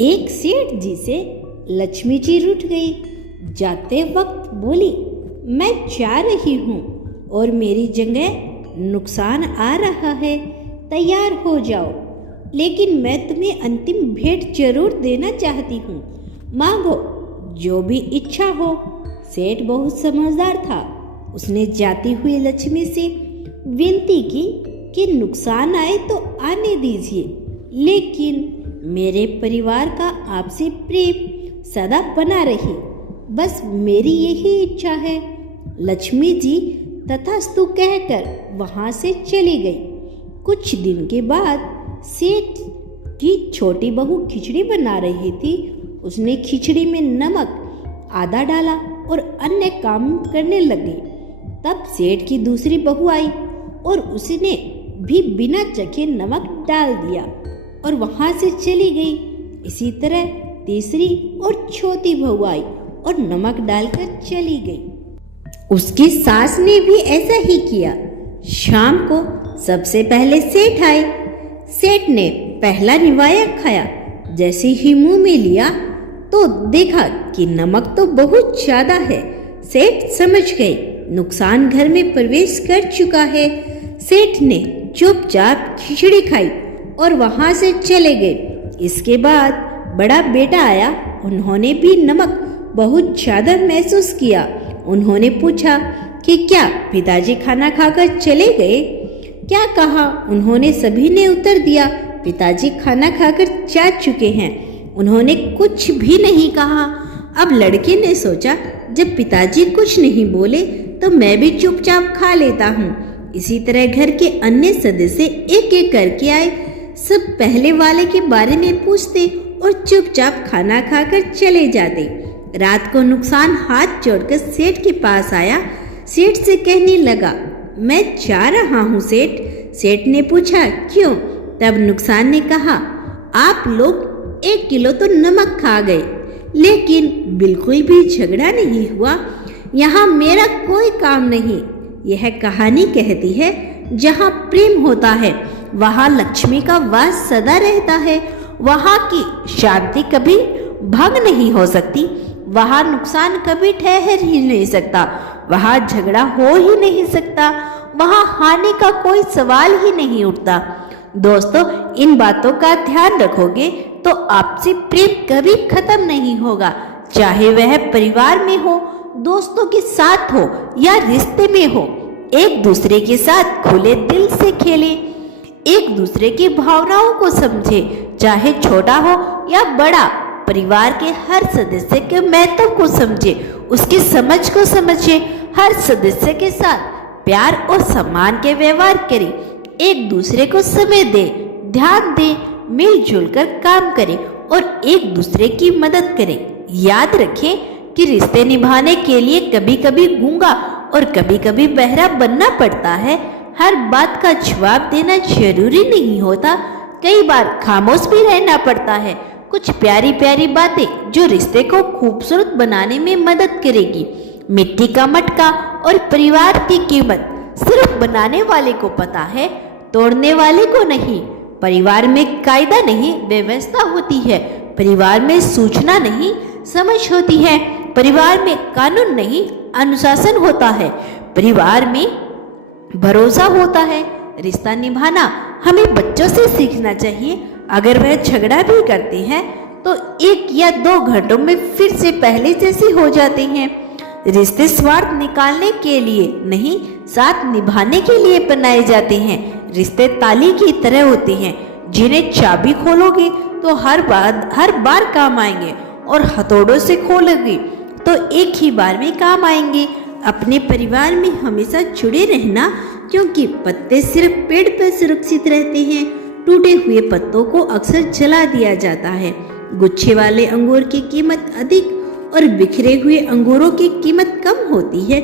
एक सेठ जी से लक्ष्मी जी रूठ गई। जाते वक्त बोली, मैं जा रही हूँ और मेरी जगह नुकसान आ रहा है, तैयार हो जाओ। लेकिन मैं तुम्हें अंतिम भेंट जरूर देना चाहती हूँ, मांगो जो भी इच्छा हो। सेठ बहुत समझदार था। उसने जाती हुई लक्ष्मी से विनती की कि नुकसान आए तो आने दीजिए, लेकिन मेरे परिवार का आपसे प्रेम सदा बना रहे, बस मेरी यही इच्छा है। लक्ष्मी जी तथास्तु कहकर वहां से चली गई। कुछ दिन के बाद सेठ की छोटी बहू खिचड़ी बना रही थी। उसने खिचड़ी में नमक आधा डाला और अन्य काम करने लगी। तब सेठ की दूसरी बहू आई और उसने भी बिना चखे नमक डाल दिया और वहां से चली गई। इसी तरह तीसरी और चौथी बहू आई और नमक डालकर चली गई। उसकी सास ने भी ऐसा ही किया। शाम को सबसे पहले सेठ आए। सेठ ने पहला निवाया खाया। जैसे ही मुंह में लिया तो देखा कि नमक तो बहुत ज्यादा है। सेठ समझ गए नुकसान घर में प्रवेश कर चुका है। सेठ ने चुपचाप खिचड़ी खाई और वहां से चले गए। इसके बाद बड़ा बेटा आया। उन्होंने भी नमक बहुत ज्यादा महसूस किया। उन्होंने पूछा कि क्या पिताजी खाना खाकर चले गए? क्या कहा? उन्होंने सभी ने उत्तर दिया, पिताजी खाना खाकर जा चुके हैं। उन्होंने कुछ भी नहीं कहा। अब लड़के ने सोचा, जब पिताजी कुछ नहीं बोले तो मैं भी चुपचाप खा लेता हूँ। इसी तरह घर के अन्य सदस्य एक एक करके आए। सब पहले वाले के बारे में पूछते और चुपचाप खाना खाकर चले जाते। रात को नुकसान हाथ जोड़कर सेठ के पास आया। सेठ से कहने लगा, मैं जा रहा हूँ सेठ। सेठ ने पूछा, क्यों? तब नुकसान ने कहा, आप लोग 1 किलो तो नमक खा गए, लेकिन बिल्कुल भी झगड़ा नहीं हुआ। यहाँ मेरा कोई काम नहीं। यह कहानी कहती है, जहाँ प्रेम होता है वहाँ लक्ष्मी का वास सदा रहता है। वहाँ की शांति कभी भंग नहीं हो सकती। वहाँ नुकसान कभी ठहर ही नहीं सकता। वहाँ झगड़ा हो ही नहीं सकता। वहाँ हानि का कोई सवाल ही नहीं उठता। दोस्तों, इन बातों का ध्यान रखोगे तो आपसी प्रेम कभी खत्म नहीं होगा। चाहे वह परिवार में हो, दोस्तों के साथ हो या रिश्ते में हो। एक दूसरे के साथ खुले दिल से खेले, एक दूसरे की भावनाओं को समझे, चाहे छोटा हो या बड़ा। परिवार के हर सदस्य के महत्व को समझे, उसकी समझ को समझे। हर सदस्य के साथ प्यार और सम्मान के व्यवहार करें। एक दूसरे को समय दे, ध्यान दे, मिलजुल कर काम करें और एक दूसरे की मदद करें। याद रखें कि रिश्ते निभाने के लिए कभी कभी गूंगा और कभी कभी बहरा बनना पड़ता है। हर बात का जवाब देना जरूरी नहीं होता। कई बार खामोश भी रहना पड़ता है। कुछ प्यारी प्यारी बातें जो रिश्ते को खूबसूरत बनाने में मदद करेगी। मिट्टी का मटका और परिवार की कीमत सिर्फ बनाने वाले को पता है, तोड़ने वाले को नहीं। परिवार में कायदा नहीं, व्यवस्था होती है। परिवार में सूचना नहीं, समझ होती है। परिवार में कानून नहीं, अनुशासन होता है। परिवार में भरोसा होता है। रिश्ता निभाना हमें बच्चों से सीखना चाहिए। अगर वह झगड़ा भी करते हैं तो 1 या 2 घंटों में फिर से पहले जैसे हो जाते हैं। रिश्ते स्वार्थ निकालने के लिए नहीं, साथ निभाने के लिए बनाए जाते हैं। रिश्ते ताली की तरह होते हैं, जिन्हें चाबी खोलोगे तो हर बार काम आएंगे और हथौड़ों से खोलोगे तो एक ही बार में काम आएंगे। अपने परिवार में हमेशा जुड़े रहना, क्योंकि पत्ते सिर्फ पेड़ पर सुरक्षित रहते हैं। टूटे हुए पत्तों को अक्सर जला दिया जाता है। गुच्छे वाले अंगूर की कीमत अधिक और बिखरे हुए अंगूरों की कीमत कम होती है।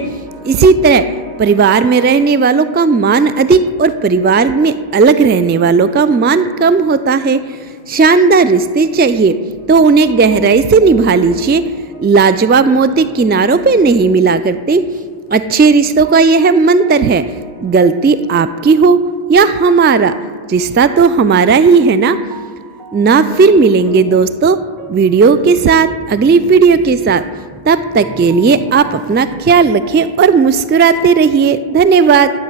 इसी तरह परिवार में रहने वालों का मान अधिक और परिवार में अलग रहने वालों का मान कम होता है। शानदार रिश्ते चाहिए तो उन्हें गहराई से निभा लीजिए। लाजवाब मोती किनारों पे नहीं मिला करते। अच्छे रिश्तों का यह मंत्र है, गलती आपकी हो या हमारा, रिश्ता तो हमारा ही है ना। ना फिर मिलेंगे दोस्तों वीडियो के साथ, अगली वीडियो के साथ। तब तक के लिए आप अपना ख्याल रखें और मुस्कुराते रहिए। धन्यवाद।